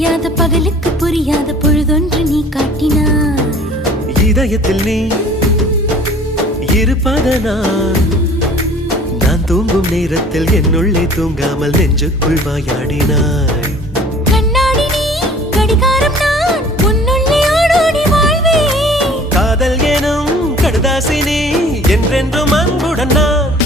தெரியாத பகலுக்கு புரியாத பொழுதொன்று நீ காட்டினாய். இதயத்தில் நீ இருப்பதனால் நான் தூங்கும் நேரத்தில் என்னுள்ளே தூங்காமல் நெஞ்சுக்குள் வாயாடினாய். கண்ணாடி நீ கடிகாரம் நான் உன்னுள்ளே ஓடோடி வாழ்வே. காதல் எனும் கடுதாசி நீ என்றென்றும் அன்புடன் நான்